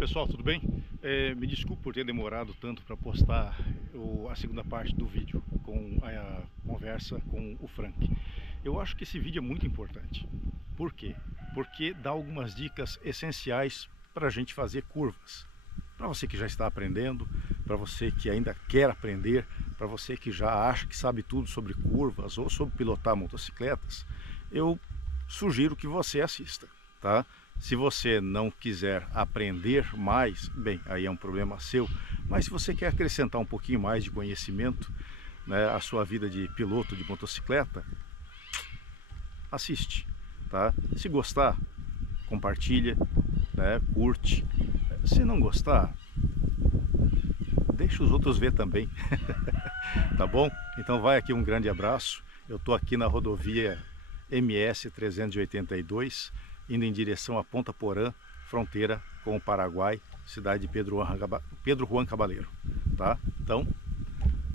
Pessoal, tudo bem? Me desculpe por ter demorado tanto para postar a segunda parte do vídeo com a conversa com o Frank. Eu acho que esse vídeo é muito importante. Por quê? Porque dá algumas dicas essenciais para a gente fazer curvas. Para você que já está aprendendo, para você que ainda quer aprender, para você que já acha que sabe tudo sobre curvas ou sobre pilotar motocicletas, eu sugiro que você assista, tá? Se você não quiser aprender mais, bem, aí é um problema seu. Mas se você quer acrescentar um pouquinho mais de conhecimento, né, à sua vida de piloto de motocicleta, assiste, tá? Se gostar, compartilha, né, curte. Se não gostar, deixa os outros ver também. Tá bom? Então vai aqui um grande abraço. Eu estou aqui na rodovia MS 382, indo em direção a Ponta Porã, fronteira com o Paraguai, cidade de Pedro Juan Cabaleiro, tá? Então,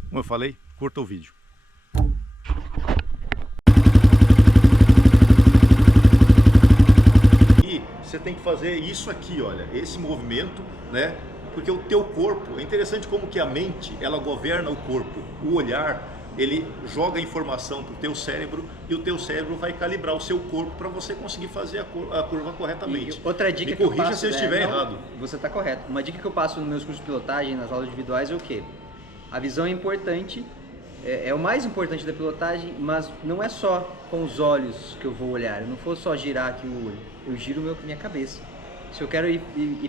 como eu falei, curta o vídeo. E você tem que fazer isso aqui, olha, esse movimento, né? Porque o teu corpo, é interessante como que a mente, ela governa o corpo, o olhar, ele joga informação para o teu cérebro e o teu cérebro vai calibrar o seu corpo para você conseguir fazer a curva corretamente. E outra dica Me que eu corrija passo, se eu estiver errado. Você está correto. Uma dica que eu passo nos meus cursos de pilotagem, nas aulas individuais, é o quê? A visão é importante, é o mais importante da pilotagem, mas não é só com os olhos que eu vou olhar. Eu não vou só girar aqui o olho, eu giro minha cabeça. Se eu quero ir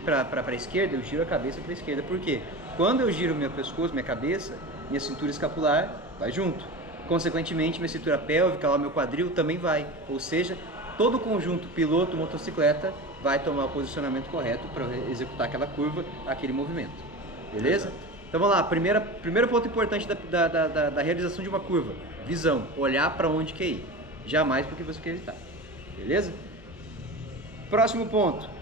para a esquerda, eu giro a cabeça para a esquerda. Por quê? Quando eu giro meu pescoço, minha cabeça, minha cintura escapular vai junto. Consequentemente, minha cintura pélvica, lá meu quadril também vai. Ou seja, todo o conjunto piloto-motocicleta vai tomar o posicionamento correto para executar aquela curva, aquele movimento. Beleza? Então vamos lá, primeiro ponto importante da realização de uma curva. Visão, olhar para onde quer ir. Jamais para o que você quer evitar. Beleza? Próximo ponto.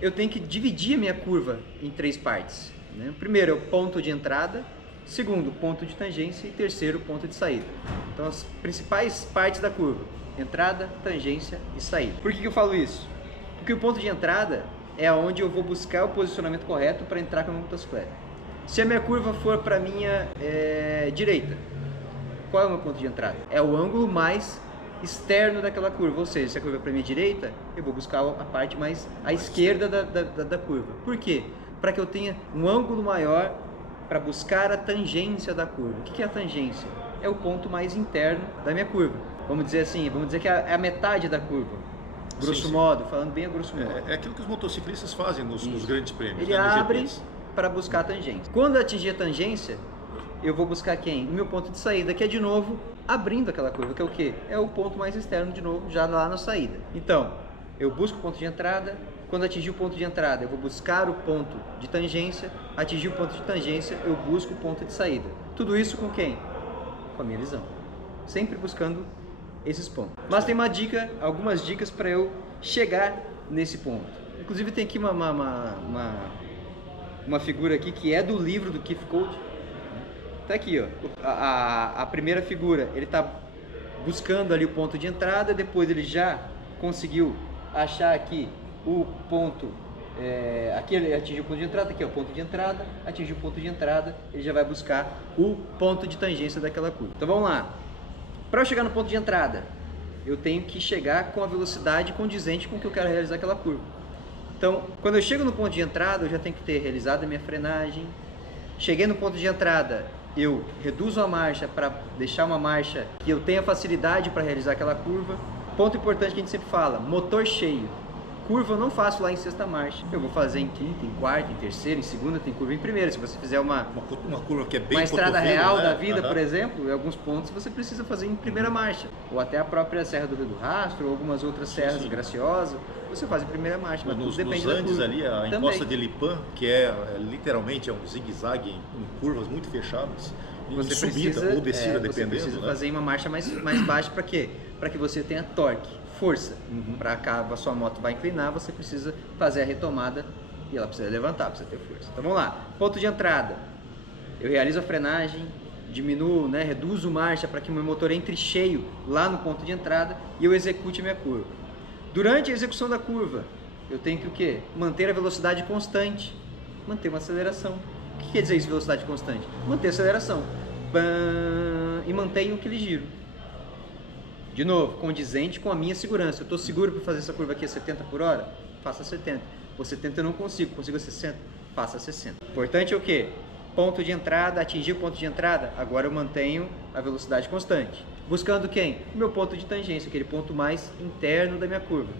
Eu tenho que dividir a minha curva em 3 partes. Né? Primeiro é o ponto de entrada, segundo, ponto de tangência e terceiro, ponto de saída. Então as principais partes da curva: entrada, tangência e saída. Por que eu falo isso? Porque o ponto de entrada é onde eu vou buscar o posicionamento correto para entrar com a minha motocicleta. Se a minha curva for para a minha direita, qual é o meu ponto de entrada? É o ângulo mais externo daquela curva, ou seja, se a curva é para a minha direita, eu vou buscar a parte mais à esquerda da curva. Por quê? Para que eu tenha um ângulo maior para buscar a tangência da curva. O que é a tangência? É o ponto mais interno da minha curva. Vamos dizer assim, vamos dizer que é a metade da curva. Grosso modo, falando bem a grosso modo. É aquilo que os motociclistas fazem nos grandes prêmios. Ele abre para buscar a tangência. Quando eu atingir a tangência, eu vou buscar quem? O meu ponto de saída, que é de novo abrindo aquela curva, que é o quê? É o ponto mais externo de novo, já lá na saída. Então, eu busco o ponto de entrada. Quando atingir o ponto de entrada, eu vou buscar o ponto de tangência. Atingir o ponto de tangência, eu busco o ponto de saída. Tudo isso com quem? Com a minha visão. Sempre buscando esses pontos. Mas tem algumas dicas para eu chegar nesse ponto. Inclusive tem aqui uma figura aqui que é do livro do Keith Code. Tá aqui, ó. A primeira figura, ele está buscando ali o ponto de entrada, depois ele já conseguiu achar aqui o ponto, aqui ele atingiu o ponto de entrada, aqui é o ponto de entrada, atingiu o ponto de entrada, ele já vai buscar o ponto de tangência daquela curva. Então vamos lá. Para eu chegar no ponto de entrada, eu tenho que chegar com a velocidade condizente com que eu quero realizar aquela curva. Então, quando eu chego no ponto de entrada, eu já tenho que ter realizado a minha frenagem. Cheguei no ponto de entrada, eu reduzo a marcha para deixar uma marcha que eu tenha facilidade para realizar aquela curva. Ponto importante que a gente sempre fala: motor cheio. Curva eu não faço lá em sexta marcha, eu vou fazer em quinta, em quarta, em terceira, em segunda, tem curva em primeira. Se você fizer uma curva que é bem uma estrada real, né, da vida, por exemplo, em alguns pontos você precisa fazer em primeira marcha, ou até a própria Serra do Rio do Rastro, ou algumas outras serras graciosas, você faz em primeira marcha, mas tudo depende da curva. Nos Andes ali, a encosta de Lipan, que literalmente um zigue-zague em curvas muito fechadas, você subida precisa, ou descida, dependendo. Você precisa fazer em uma marcha mais baixa. Para quê? Para que você tenha torque, força. Para cá a sua moto vai inclinar, você precisa fazer a retomada e ela precisa levantar, precisa ter força. Então vamos lá, ponto de entrada. Eu realizo a frenagem, diminuo, reduzo marcha para que o meu motor entre cheio lá no ponto de entrada e eu execute a minha curva. Durante a execução da curva, eu tenho que o quê? Manter a velocidade constante, manter uma aceleração. O que quer dizer isso, velocidade constante? Manter a aceleração. E mantenho aquele giro. De novo, condizente com a minha segurança. Eu estou seguro para fazer essa curva aqui a 70 por hora? Faça 70. Por 70 eu não consigo, consigo a 60? Faça 60. Importante é o quê? Ponto de entrada, atingir o ponto de entrada, agora eu mantenho a velocidade constante. Buscando quem? O meu ponto de tangência, aquele ponto mais interno da minha curva.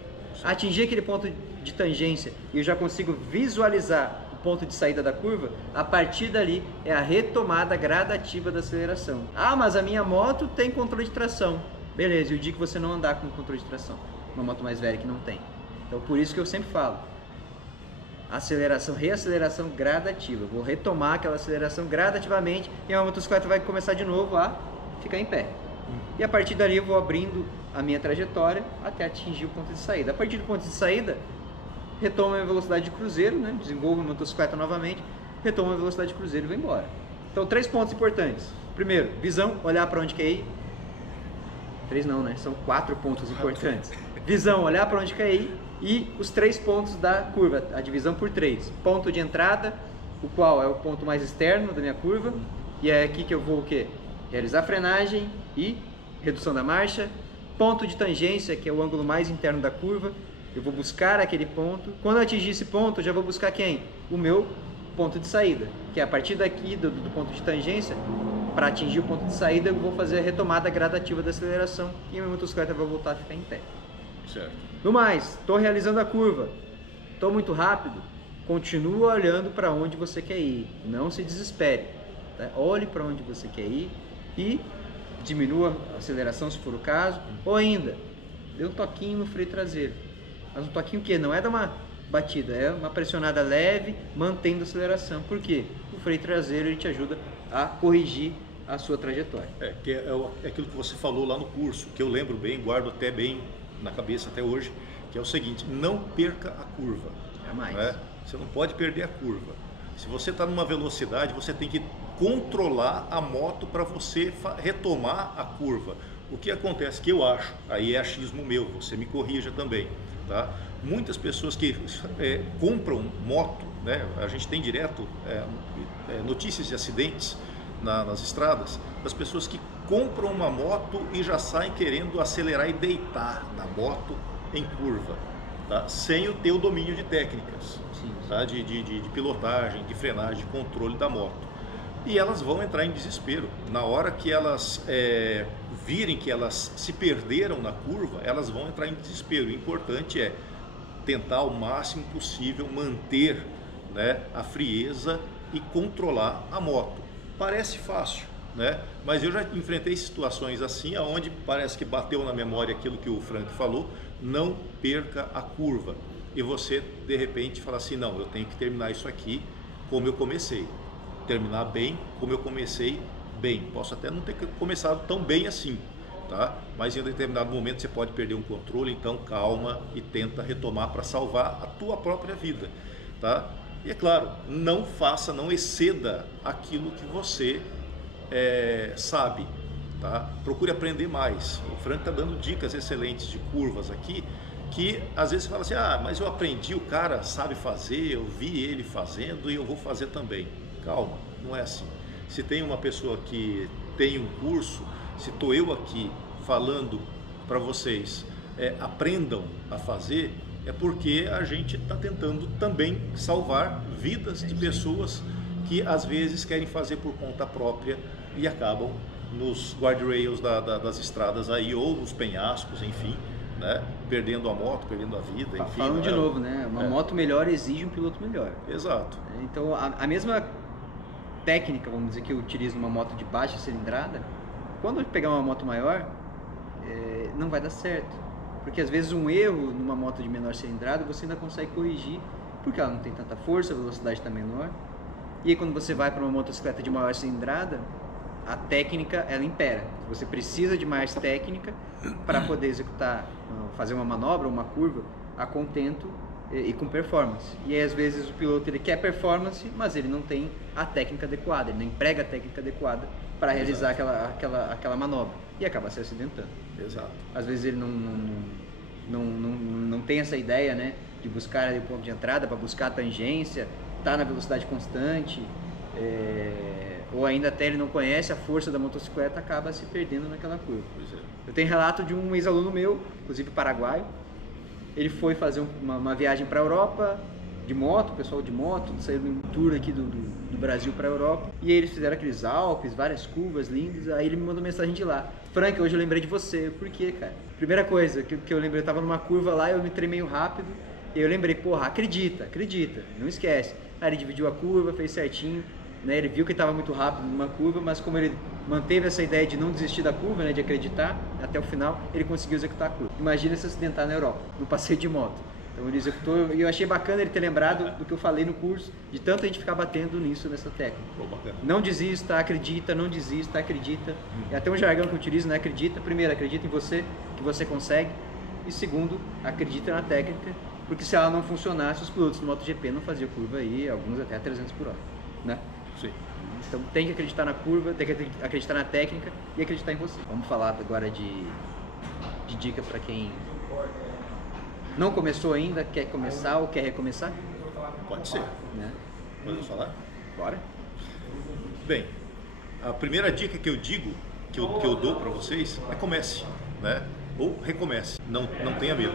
Atingir aquele ponto de tangência e eu já consigo visualizar o ponto de saída da curva, a partir dali é a retomada gradativa da aceleração. Ah, mas a minha moto tem controle de tração. Beleza, e o dia que você não andar com controle de tração? Uma moto mais velha que não tem. Então por isso que eu sempre falo, aceleração, reaceleração gradativa. Eu vou retomar aquela aceleração gradativamente e a motocicleta vai começar de novo a ficar em pé. E a partir dali eu vou abrindo a minha trajetória até atingir o ponto de saída. A partir do ponto de saída, retomo a minha velocidade de cruzeiro, né? Desenvolvo a motocicleta novamente, retomo a velocidade de cruzeiro e vou embora. Então 3 pontos importantes. Primeiro, visão, olhar para onde quer ir. 3 não, né? São 4 pontos importantes. Visão, olhar para onde quer ir. E os 3 pontos da curva, a divisão por 3. Ponto de entrada, o qual é o ponto mais externo da minha curva. E é aqui que eu vou o quê? Realizar frenagem e redução da marcha. Ponto de tangência, que é o ângulo mais interno da curva. Eu vou buscar aquele ponto. Quando eu atingir esse ponto, eu já vou buscar quem? O meu ponto de saída. Que é a partir daqui, do ponto de tangência, para atingir o ponto de saída, eu vou fazer a retomada gradativa da aceleração e a minha motocicleta vai voltar a ficar em pé. Certo. No mais, estou realizando a curva, estou muito rápido, continua olhando para onde você quer ir, não se desespere, tá? Olhe para onde você quer ir e diminua a aceleração se for o caso, ou ainda, dê um toquinho no freio traseiro. Mas um toquinho o quê? Não é dar uma batida, é uma pressionada leve, mantendo a aceleração. Por quê? O freio traseiro ele te ajuda a corrigir a sua trajetória. É aquilo que você falou lá no curso, que eu lembro bem, guardo até bem na cabeça até hoje, que é o seguinte: não perca a curva. Jamais. Né? Você não pode perder a curva. Se você está numa velocidade, você tem que controlar a moto para você retomar a curva. O que acontece, que eu acho, aí é achismo meu, você me corrija também, tá? Muitas pessoas que compram moto, né? A gente tem direto notícias de acidentes nas estradas, das pessoas que compram uma moto e já saem querendo acelerar e deitar na moto em curva, tá? Sem ter o domínio de técnicas, Sim. Tá? De pilotagem, de frenagem, de controle da moto. E elas vão entrar em desespero. Na hora que elas virem que elas se perderam na curva, elas vão entrar em desespero. O importante é tentar ao máximo possível manter, né, a frieza e controlar a moto. Parece fácil, né? Mas eu já enfrentei situações assim, onde parece que bateu na memória aquilo que o Frank falou: não perca a curva. E você, de repente, fala assim: não, eu tenho que terminar isso aqui como eu comecei. Terminar bem como eu comecei bem. Posso até não ter começado tão bem assim, tá? Mas em determinado momento você pode perder um controle, então calma e tenta retomar para salvar a tua própria vida, tá? E é claro, não exceda aquilo que você sabe, tá? Procure aprender mais. O Frank está dando dicas excelentes de curvas aqui, que às vezes você fala assim: ah, mas eu aprendi, o cara sabe fazer, eu vi ele fazendo e eu vou fazer também. Calma, não é assim. Se tem uma pessoa que tem um curso, se estou eu aqui falando para vocês, aprendam a fazer, é porque a gente está tentando também salvar vidas de pessoas que às vezes querem fazer por conta própria e acabam nos guardrails das estradas aí, ou nos penhascos, enfim, né? Perdendo a moto, perdendo a vida, enfim. Falando de novo, né? Uma moto melhor exige um piloto melhor. Exato. Então a mesma técnica, vamos dizer, que eu utilizo numa moto de baixa cilindrada, quando eu pegar uma moto maior, não vai dar certo. Porque às vezes um erro numa moto de menor cilindrada você ainda consegue corrigir, porque ela não tem tanta força, a velocidade está menor. E aí quando você vai para uma motocicleta de maior cilindrada, a técnica ela impera. Você precisa de mais técnica para poder executar, fazer uma manobra, uma curva a contento e com performance. E aí às vezes o piloto ele quer performance, mas ele não tem a técnica adequada, ele não emprega a técnica adequada para realizar aquela manobra e acaba se acidentando. Exato. Às vezes ele não tem essa ideia, né, de buscar ali o ponto de entrada para buscar a tangência, tá na velocidade constante, ou ainda até ele não conhece a força da motocicleta, acaba se perdendo naquela curva. Pois é. Eu tenho relato de um ex-aluno meu, inclusive paraguaio, ele foi fazer uma viagem para a Europa de moto, o pessoal de moto, saiu num tour aqui do Brasil para a Europa, e aí eles fizeram aqueles Alpes, várias curvas lindas, aí ele me mandou mensagem de lá: Frank, hoje eu lembrei de você. Por quê, cara? Primeira coisa que eu lembrei, eu tava numa curva lá, eu me tremei meio rápido, e eu lembrei, porra, acredita, não esquece. Aí ele dividiu a curva, fez certinho, né? Ele viu que estava muito rápido numa curva, mas como ele manteve essa ideia de não desistir da curva, né, de acreditar até o final, ele conseguiu executar a curva. Imagina se acidentar na Europa, no passeio de moto. Então ele executou, e eu achei bacana ele ter lembrado do que eu falei no curso, de tanto a gente ficar batendo nisso, nessa técnica. Pô, bacana. Não desista, acredita, não desista, acredita. É até um jargão que eu utilizo, né? Acredita, primeiro, acredita em você, que você consegue. E segundo, acredita na técnica, porque se ela não funcionasse, os pilotos no MotoGP não faziam curva aí, alguns até a 300 por hora, né? Sim. Então tem que acreditar na curva, tem que acreditar na técnica e acreditar em você. Vamos falar agora de dica para quem não começou ainda, quer começar ou quer recomeçar? Pode ser. Né? Podemos falar? Bora. Bem, a primeira dica que eu digo, que eu dou para vocês é comece, né? Ou recomece, não tenha medo.